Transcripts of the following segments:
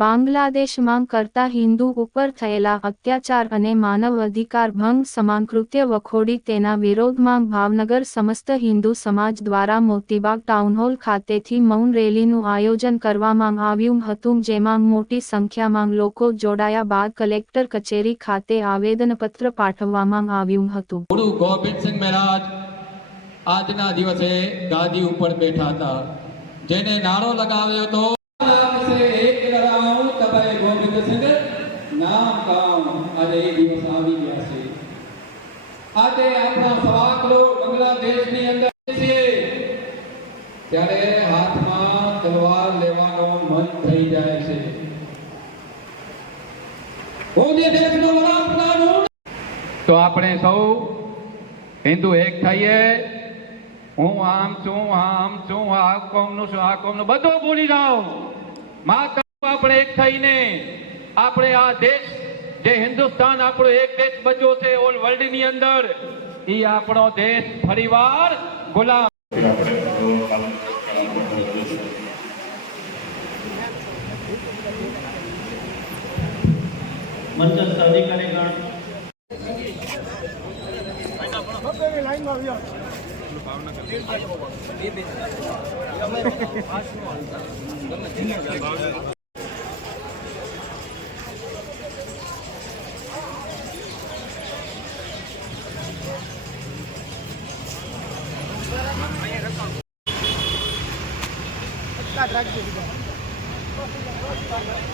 બાંગ્લાદેશમાં કરતા હિન્દુ ઉપર થયેલા અત્યાચાર અને માનવ અધિકાર ભંગ સમાન કૃત્ય વખોડી તેના વિરોધમાં ભાવનગર સમસ્ત હિન્દુ સમાજ દ્વારા મોતીબાગ ટાઉનહોલ ખાતેથી મૌન રેલીનું આયોજન કરવામાં આવ્યું હતું, જેમાં મોટી સંખ્યામાં લોકો જોડાયા બાદ કલેક્ટર કચેરી ખાતે આવેદનપત્ર પાઠવવામાં આવ્યું હતું. ગુરુ ગોવિંદસિંહ મહારાજ આજના દિવસે ગાદી ઉપર બેઠા હતા. જેને નારો લગાવ્યો હતો ગોવિંદસિંહ નામ કામ આજે એ દિવસ આવી ગયા છે. આજે આપણા સવા બાંગ્લાદેશની અંદર છે. ત્યારે હાથમાં તલવાર લેવાનો મન થઈ જાય છે. તો આપણે સૌ હિન્દુ એક થઈએ. હું આમ છું આમ છું આ કોમનું છું, આ કોમનું, બધું ભૂલી જાઓ. માત્ર આપણે એક થઈને આપણે આ દેશ જે હિન્દુસ્તાન આપણો એક દેશ બચ્યો છે ઓલ વર્લ્ડની અંદર એ આપણો દેશ ફરીવાર ગુલામ. મંચસ્થ અધિકારીગણ દો વચ્ચે અત્યાચાર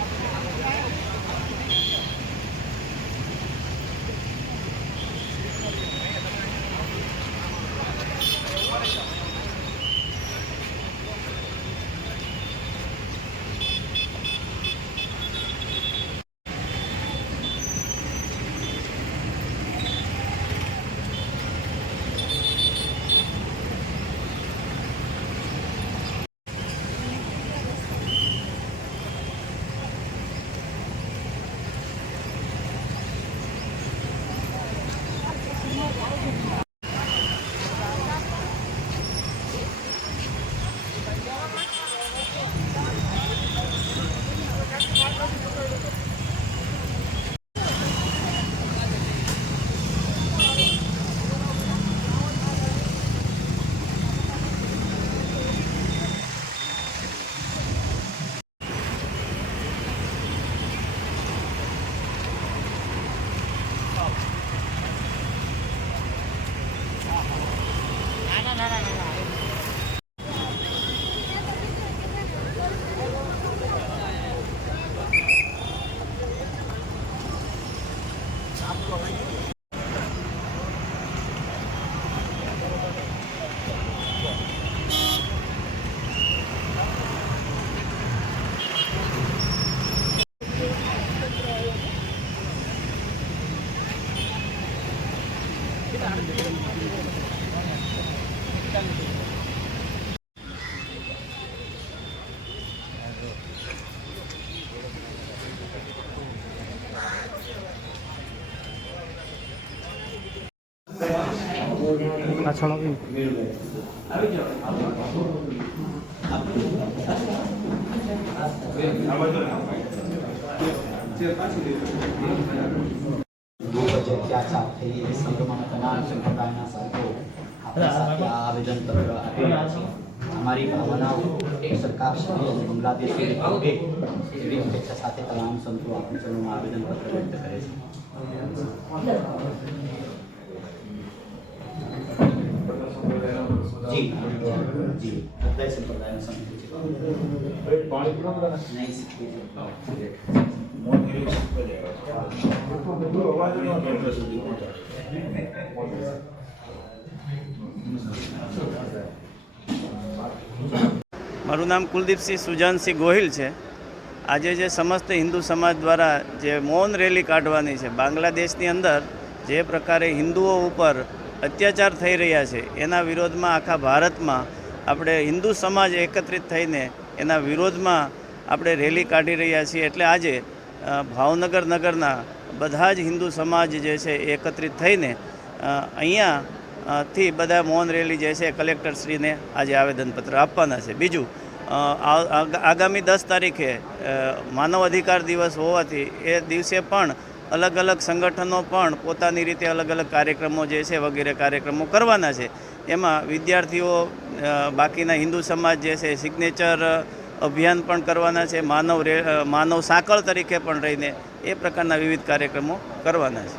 થઈ આવી સંક્રમણ તમામ સંપ્રદાયના સંતો આપણી સાથે આ આવેદનપત્ર આપી રહ્યા છે અમારી ભાવનાઓ સરકાર શ્રી અને બાંગ્લાદેશની ભાવે એવી અપેક્ષા સાથે તમામ સંતો ચરણોમાં આવેદનપત્ર વ્યક્ત કરે છે જી. જી. બધા સંપ્રદાયનો સંતો છે. નહીં શીખવી મારું નામ કુલદીપસિંહ સુજાનસિંહ ગોહિલ છે. આજે જે સમસ્ત હિન્દુ સમાજ દ્વારા જે મૌન રેલી કાઢવાની છે બાંગ્લાદેશની અંદર જે પ્રકારે હિન્દુઓ ઉપર અત્યાચાર થઈ રહ્યા છે. એના વિરોધમાં આખા ભારતમાં આપણે હિન્દુ સમાજ એકત્રિત થઈને એના વિરોધમાં આપણે રેલી કાઢી રહ્યા છીએ. એટલે આજે ભાવનગર નગરના બધા જ હિન્દુ સમાજ જે છે એકત્રિત થઈને અહીંયા થી બધા મૌન રેલી જે છે કલેક્ટરશ્રીને આજે આવેદનપત્ર આપવાના છે. બીજું આગામી દસ તારીખે માનવ અધિકાર દિવસ હોવાથી એ દિવસે પણ અલગ અલગ સંગઠનો પણ પોતાની રીતે અલગ અલગ કાર્યક્રમો જે છે, વગેરે કાર્યક્રમો કરવાના છે. એમાં વિદ્યાર્થીઓ બાકીના હિન્દુ સમાજ જે છે, સિગ્નેચર અભિયાન પણ કરવાના છે, માનવ રે માનવ સાંકળ તરીકે પણ રહીને એ પ્રકારના વિવિધ કાર્યક્રમો કરવાના છે.